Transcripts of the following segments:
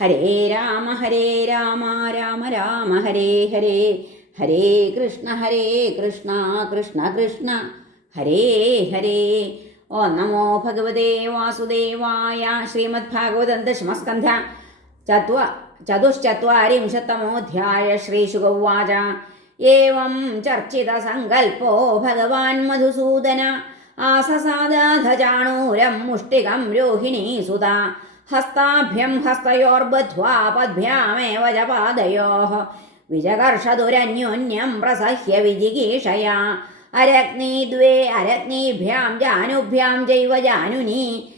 ഹരേ രാമ ഹരേ രാമ രാമ രാമ ഹരേ ഹരേ. ഹരേ കൃഷ്ണ ഹരേ കൃഷ്ണ കൃഷ്ണ കൃഷ്ണ. ഹരേ ഹരേ. ഓ നമോ ഭഗവതേ വാസുദേവായ ശ്രീമദ് ഭാഗവതം ദശമസ്കന്ധ ചത്വ ചതുശ്ചത്വരിംശത്തമോധ്യായ ശ്രീശുഗൗവാച ഏവം ചർച്ചിതസങ്കൽപ്പോ ഭഗവാൻ മധുസൂദന. ആസസാദാധചാണൂരം മുഷ്ടികം രോഹിണീ സുത ഹസ്താഭ്യം ഹസ്തയോർബദ്ധ്വാ പദ്ഭ്യാമേവ ച പാദയോः വിജകർഷതുരന്യോന്യം പ്രസഹ്യ വിജിഗീഷയാ അരഗ്നി ദ്വേ അരഗ്നിഭ്യാം ജാനുഭ്യാം ജൈവ ജാനുനി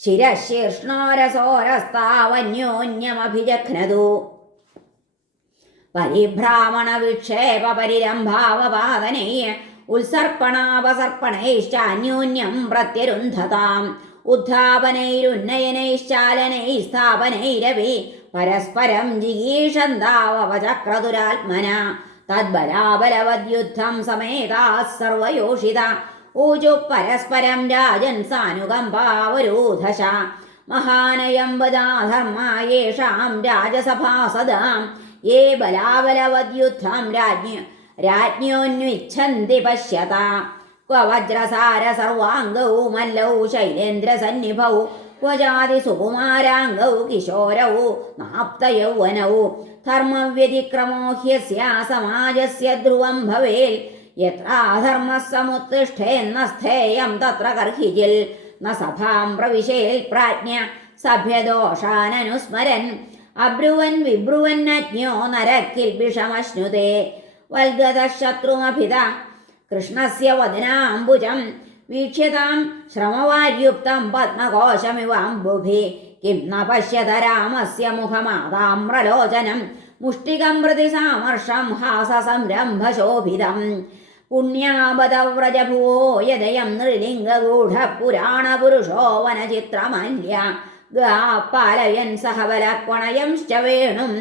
ശിരശീർഷ്ണോരസോരസ്താവന്യോന്യമഭിജഘ്നതു പരിഭ്രാമണ വിക്ഷേപ പരിരംഭാവപാദനൈ ഉത്സർപ്പണാപസർപ്പണൈശ്ചാന്യോന്യം പ്രത്യരുന്ധതാം ഉദ്ധാപനൈരുന്നയനൈശ്ചാലനൈ സ്ഥാപനൈരവി പരസ്പരം ജിഗീഷന്താവചക്രതുരാത്മന തദ്ബലാബലവദ്യുദ്ധം സമേതാ സർവയോഷിത. ഊജു പരസ്പരം രാജൻ സാനുകമ്പാവരൂധശ മഹാനയം വദാധർമായേഷാം രാജസഭാസദാം യേ ബലാബലവദ്യുദ്ധം രാജ്ഞ രാജ്ഞോന്വിച്ഛന്തി പശ്യത. വജ്രസാര സർവാംഗവുമല്ലൗ ശൈലേന്ദ്ര സന്നിഭൗ ക്വജാതി സുകുമാരാംഗൗ കിശോരൗ നാപ്തയൗവനൗ ധർമ്മവ്യതിക്രമോ ഹ്യസ്യ സമാജസ്യ ധ്രുവം ഭവേൽ യത്രാധർമ്മസമുത്തിഷ്ഠേന്നസ്ഥേയം തത്ര കർഹിജിൽ. ന സഭാം പ്രവിശേൽ പ്രാജ്ഞ സഭ്യദോഷാനനുസ്മരൻ അബ്രുവൻ വിബ്രുവന്നജ്ഞോ നരക്കിൽ വിഷമശ്നുതേ. വൽഗത ശത്രുമഭിത കൃഷ്ണസ്യ വദനാംബുജം. വീക്ഷ്യതാം ശ്രമവാര്യുക്തം പത്മകോശമിവ അംബുഭി. കിം ന പശ്യത രാമസ്യ മുഖമാതാമ്രലോചനം മുഷ്ടികം പ്രതി സാമർഷം ഹാസസംരംഭശോഭിതം പുണ്യാപതവ്രജഭുവോ യദയം നൃലിംഗഗൂഢപുരാണപുരുഷോ വനചിത്രമല്യ ഗാപ്പാലയൻ സഹബലക്വണയംശ്ച വേണും.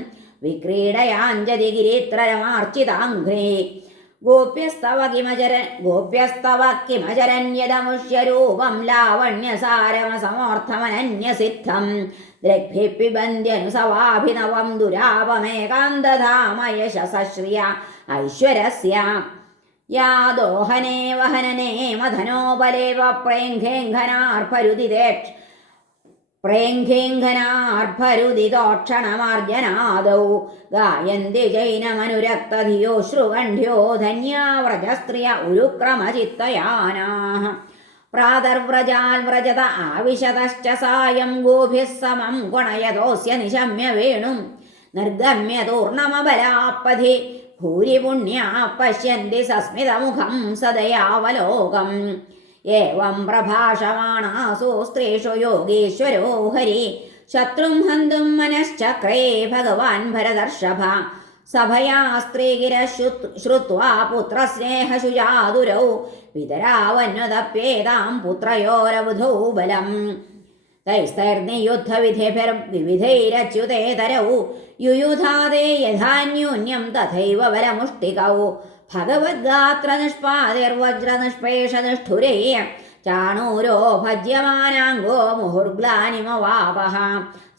വിക്രീടയാഞ്ജതി ഗിരീത്രരമാർച്ചിതാംഘ്രേ ഗോപ്യസ്തവ ഗോപ്യസ്തവക്കിമചരന്യതമുഷ്യരൂപം ഗോപ്യസ്തവ കിമചരന്യതമുഷ്യരൂപം ലാവണ്യസാരമസമോർത്ഥമനന്യസിദ്ധം. ദ്രഗ്ഭിപ്പിബന്ധ്യനുസവാഭിനവം ദുരാപമേകാന്തധാമയശസശ്രിയ ഐശ്വരസ്യ. യാദോഹനേ വഹനനേ മധനോപലേവ പ്രേംഘേഘനാർഭരുദിതേക്ഷ പ്രേംഘേഘനാർഭരുദിതോക്ഷണമാർജനാദൗ ഗായന്തി ജൈനമനുരക്തധിയോ ജൈനമനുരക്തധിയോശ്രുകണ്ഠ്യോ ധന്യാവ്രജസ്ത്രിയ ഉരുക്രമചിത്തയാനാഹ. പ്രാതർവ്രജാൽ വ്രജത ആവിശതശ്ച സായം ഗോഭിസ് സമം ഗുണയതോസ്യ നിശമ്യ വേണും. നിർഗമ്യതൂർണമബലാപ്പധി ഭൂരിപുണ്യാ പശ്യന്തി സസ്മിതമുഖം സദയാവലോകം. ഏവം പ്രഭാഷമാണാസു സ്ത്രീഷു യോഗീശ്വരോ ഹരി. ശത്രും ഹന്തും മനശ്ചക്രേ ഭഗവാൻ ഭരദർഷഭ സഭയാ സ്ത്രീകിര ശ്രുത്വാ പുത്രസ്നേഹശുചാതുരൗ. പിതരാവന്വതപ്യേതാം പുത്രയോരബുധൗ ബലം. തൈസ്തൈർനിയുദ്ധവിധിഭിർ വിവിധൈരച്യുതേതരൗ. യുയുധാതേ യഥാന്യൂന്യം തഥൈവ ഭഗവദ്ഗാത്രനിഷ്പാതിർവജ്രനിഷ്പേഷനിഷ്ഠുരേ ചാണൂരോ ഭജ്യമാനാംഗോ മുഹുർഗ്ലാനിമവാപഹ.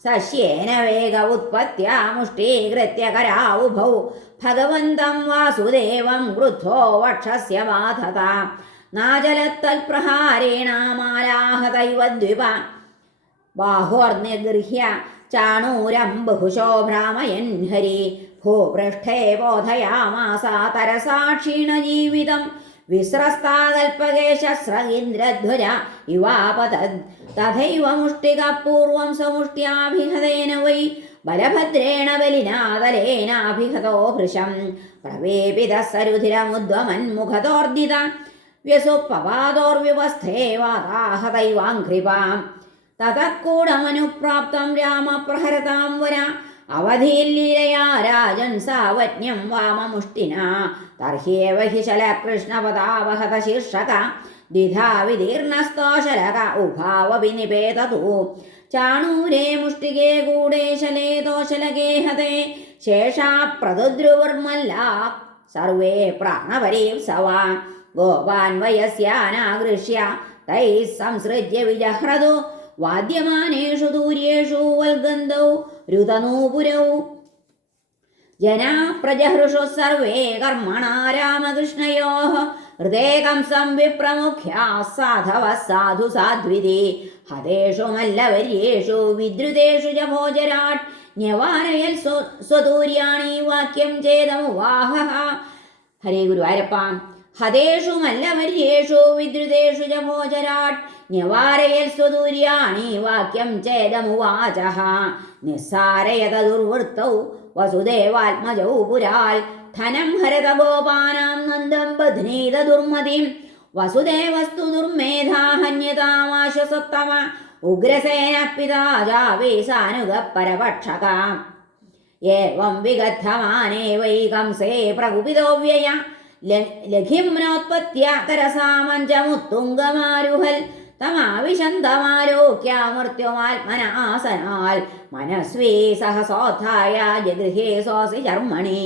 സശ്യേന വേഗ ഉത്പത്യ മുഷ്ടീകൃത്യ കരാവുഭൗ. ഭഗവന്തം വാസുദേവം ക്രുദ്ധോ വക്ഷസ്യ ബാധത നാജലത്തൽപ്രഹാരേണ മാലാഹതൈവ ദ്വിപ ബാഹോർനിഗൃഹ്യ ചാണൂരം ബഹുശോ ഭ്രാമയൻ ഹരി ഭൂപൃഷ്ഠേ ബോധയാമാസ തരസാക്ഷീണ ജീവിതം. വിസ്രസ്താകൽപകേശ്രഗീന്ദ്രധ്വര ഇവാപതദ് തഥൈവ മുഷ്ടികപൂർവം സമുഷ്ട്യാഭിഹതേന വൈ ബലഭദ്രേണ ബലിനാതലേനാഭിഹതോ ഭൃശം. പ്രവേപിത സരുധിരമുദ്വമന്മുഖതോർദിത വ്യസുപ്പവാദോർവ്യവസ്ഥേ വാതാഹതൈവാഘ്രിപാം തതക്കൂടമനുപ്രാപ്തം രാമപ്രഹരതാം വര. അവധീല്ലീലയാ രാജൻ സാവജ്ഞം വാമമുഷ്ടിന. തർഹ്യേവ ഹി ശലകൃഷ്ണപദാവഹത ശീർഷക. ദ്വിധാ വിദീർണസ്തോശലക ഉഭാവവിനിപേതതു ചാണൂരേ മുഷ്ടികേ കൂടേ ശലേ ദോശലകേ ഹതേ. ശേഷാ പ്രതുദ്രുവർമല്ല സർവേ പ്രാണപരീപ്സവാ ഗോപാൻ വയസ്യാനാകൃഷ്യ തൈ സംസൃജ്യ വിജഹ്രതു വാദ്യമാനേഷു ദൂര്യേഷു വൽഗന്ധൗ രുതനൂപുരൗ. ജനാ പ്രജഹൃഷു സർവേ കർമ്മണ രാമകൃഷ്ണയോ. ഹൃദയകം സംവിപ്രമുഖ്യാ സാധവ സാധു സാധ്വിതി. ഹതേഷു മല്ലവര്യേഷു വിദ്രുതേഷു ച ഞവാനയൽ ന്യവാരയൽ സ്വ- സ്വദൂര്യാണി വാക്യം ചേതമുവാഹ ഹരേ ഗുരുവായൂരപ്പ. ഹതേഷു മല്ലമര്യേഷു വിദ്രുതേഷു ച ന്യവാരയൽ സ്വദൂര്യാണി വാക്യം ചേതമുവാച നിസ്സാരയത ദുർവൃത്തൗ വസുദേവാത്മജൗ പുരാൽ. ധനം ഹരത ഗോപാനാം നന്ദം ബധ്നീത ദുർമതിം വസുദേവസ്തു ദുർമേധാ ഹന്യതാമാശസത്തമ ഉഗ്രസേന പിതാജാവേശാനുഗ പരപക്ഷക ഏവം വിഗദ്ധമാനേ വൈകംസേ പ്രകുപിതോ വ്യയ ലഘിംനോത്പത്യ കരസാമഞ്ചമുത്തുംഗമാരുഹൽ തമാവിശന്തമാലോക്യ മൃത്യുമാത്മനാസനാൽ മനസ്വേ സഹസോത്ഥായ ജഗൃഹേ സോസി ചർമ്മണി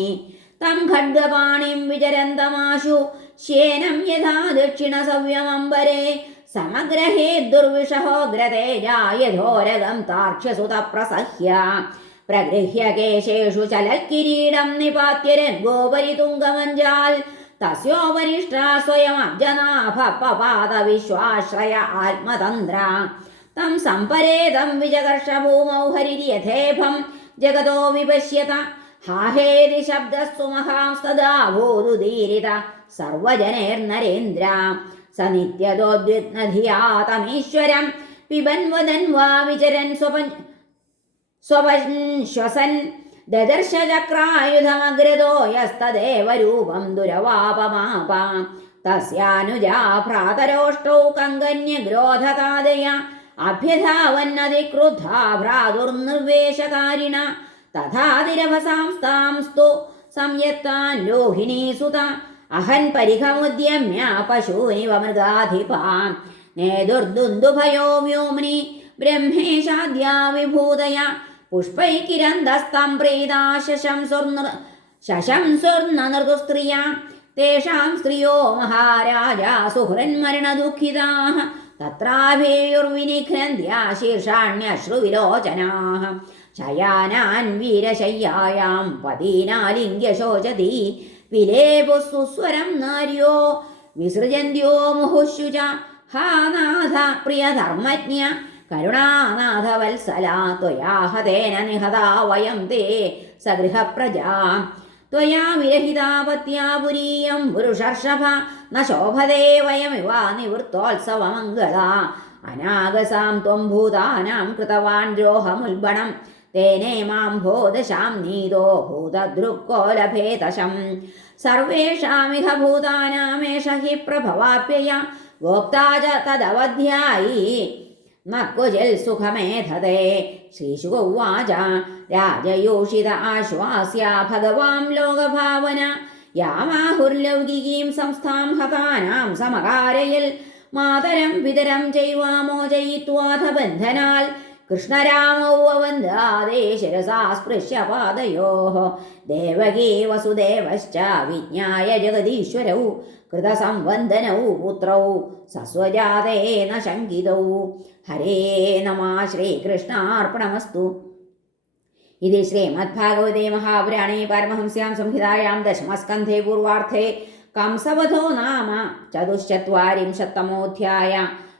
തം ഖഡ്ഗപാണിം വിചരന്തമാശു. ശേനം യഥാ ദക്ഷിണ സവ്യമംബരെ സമഗ്രഹേ ദുർവിഷഹോഗ്രതേജായധോരകം താർക്ഷ്യസുത പ്രസഹ്യ പ്രഗൃഹ്യ കേശേഷു ചലൽക്കിരീടം നിപാത്യരൻ ഗോപരി തുംഗമഞ്ചാൽ തസ്യോപരിഷ്ടാ സ്വയം അബ്ജനാഭ പപാത വിശ്വാശ്രയ ആത്മതന്ത്ര. തം സംപരേതം വിജകർഷ ഭൂമൗ ഹരിര്യഥേഭം ജഗതോ വിപശ്യത. ഹാഹേതി ശബ്ദസ്തു മഹാംസ്തദാ ഭൂതുദീരിത സർവജനേർനരേന്ദ്ര സ നിത്യതോദ്വിഗ്നധിയാ പിബൻവദൻ പിബൻ വദൻ വാ വിചരൻ സ്വപൻ സ്വപശ്വസൻ ദദർശചക്രായുധമഗ്രതോ യസ്തദേവ രൂപം ദുരവാപമാപ. തസ്യാനുജാ ഭ്രാതരോഷ്ടൗ കങ്കന്യഗ്രോധകാദയ അഭ്യധാവന്നതിക്രുദ്ധാ ഭ്രാതുർനിർവേശകാരിണ തഥാതിരവസാംസ്താംസ്തു സംയത്താൻ ലോഹിണീസുത അഹൻ പരിഹമുദ്യമ്യ പശൂനിവ മൃഗാധിപാം. നേതുർദുന്ദുഭയോ വ്യോമ്നി. ബ്രഹ്മേശാദ്യാ വിഭൂതയ പുഷ്പൈകിരന്തസ്തം പ്രീതാ സ്വർണ നൃതുസ്ത്രീയ തേഷാം സ്ത്രിയോ മഹാരാജ സുഹൃന്മരണദുഃഖിതാः തത്രാഭേയുർവിനിഘ്നന്ത്യാ ശീർഷാണ്യശ്രുവിലോചനാः ശയാനാൻ വീരശയ്യായാം പതീനാലിംഗ്യ ശോചതി വിലേപുസ്സുസ്വരം നാര്യോ വിസൃജന്ത്യോ മുഹുശുച ഹാനാഥ പ്രിയധർമ്മജ്ഞ. കരുണാനാഥ വത്സല ത്വയാ ഹതേന നിഹതാ വയം തേ സഗൃഹപ്രജാ त्वया विरहितापत्या पुरीयं पुरुषर्षभ न शोभते वयमिव निवृत्तोत्सवमङ्गला अनागसां त्वं भूतानां कृतवान् द्रोहमुल्बणं तेने मां भोदशां नीतो भूतदृक्कोलभेतशं सर्वेषामिह भूतानामेष हि प्रभवाप्यय गोप्ता च तदवध्यायी നക്കുചിൽ സുഖമേധതേ ശ്രീശുക ഉവാച രാജയോഷിത ആശ്വാസ്യ ഭഗവാം ലോകഭാവന യാമാഹുർലൗകികീം സംസ്ഥാം ഹതാനാം സമകാരയിൽ മാതരം വിതരം ചെയ്വാമോചയിത്വാധ ബന്ധനാൽ കൃഷ്ണരാമൗ അവന്ധാദേ ശിരസാ സ്പൃശ്യ പാദയോ ദേവകീ വസുദേവശ്ച വിജ്ഞായ ജഗദീശ്വരൗ കൃതസംവന്ദനൗ പുത്രൗ സസ്വജാതേന ശങ്കിതൗ. ഹരേ നമ ശ്രീകൃഷ്ണാർപ്പണമസ്തു ഇത് ശ്രീമദ്ഭാഗവതേ മഹാപുരാണേ പരമഹംസ്യാം സംഹിതായാം ദശമസ്കന്ധേ പൂർവാർത്ഥേ. കംസവധോ നാമ ചതുശ്ചത്വാരിംശത്തമോധ്യായ.